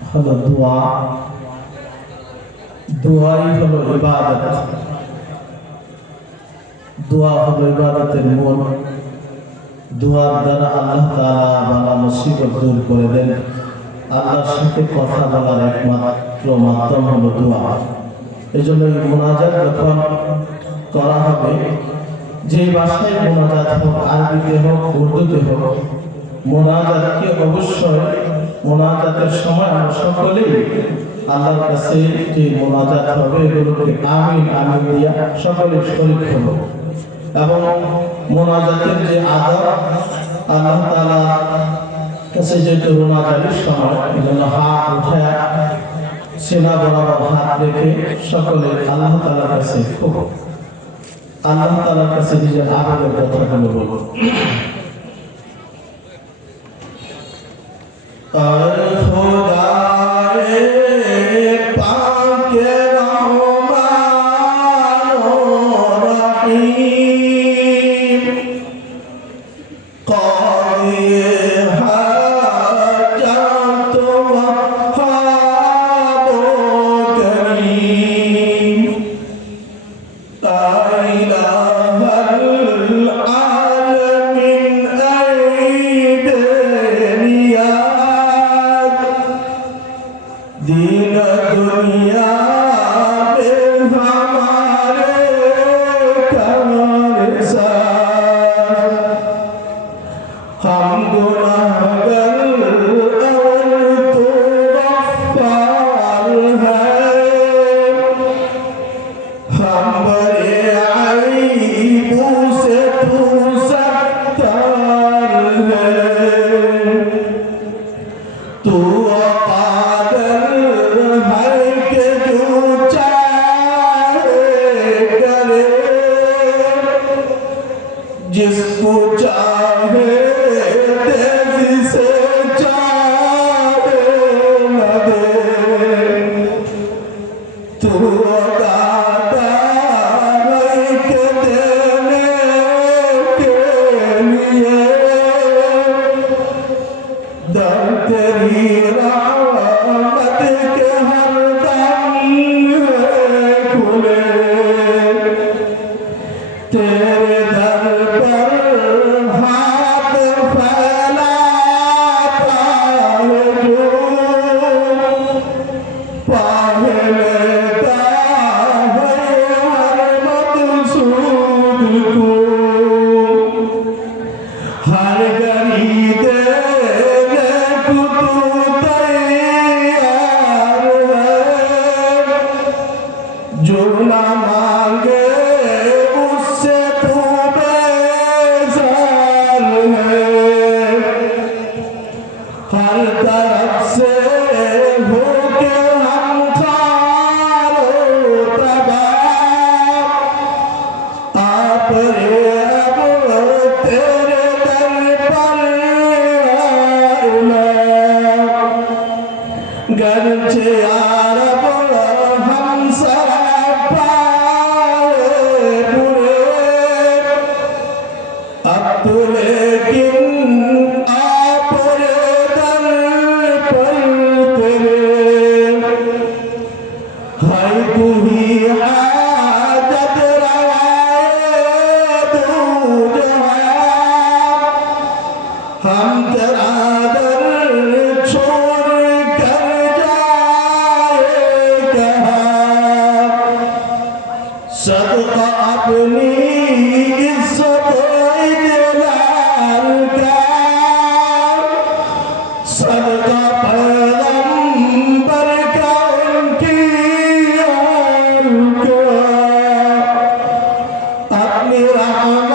হলো দোয়া। দোয়াই হলো ইবাদত। দোয়া হলো ইবাদতের মূল। দোয়ার দ্বারা আল্লাহ তাআলা বালা মুসিবত দূর করে দেন। আল্লাহর সাথে কথা বলার একমাত্র মাধ্যম হলো দোয়া। এজন্য এই মুনাজাত যখন করা হবে, যে ভাষায় মুনাজাত হোক, আরবিতে হোক, উর্দুতে হোক, মুনাজাতকে অবশ্যই মুনাজাতের সময় আমরা সকলেই আল্লাহর কাছে যে মুনাজাত হবে এগুলোকে আমিন আমিন দিয়া সকলে শরীক হব। এবং মুনাজাতের যে আদব, আল্লাহ তাআলা কাছে যেহেতু মুনাজাতের সময় এজন্য হাত উঠায় সিনা বরাবর হাত রেখে সকলে আল্লাহ তাআলার কাছে খুব আল্লাহ তাআলার কাছে নিজের আবেগের কথাগুলো বলবো। जिसको चाहे तेजी से चाहे न दे, तू दाता नहीं के देने के लिए दर तेरी रहमत के हर दम खुले, तेरे दर पर हाथ फैलाता है जो पाहे लेता है हर मकसूद को, हर घड़ी देने को तू तैयार है, जो ना मांगे उससे तू बेजार है, हर तरफ से होके हम खारो तबाह, आप रे अब तेरे दर पर गरचे यारब हम सरापा अब लेकिन आप रे दर पर तेरे है तू ही हाजत रवाए दो जहां, हम तेरा दर छोड़ कर जाए कहाँ, सदका अपनी इज्जत सदका पैगंबर का उनकी अपनी रहमत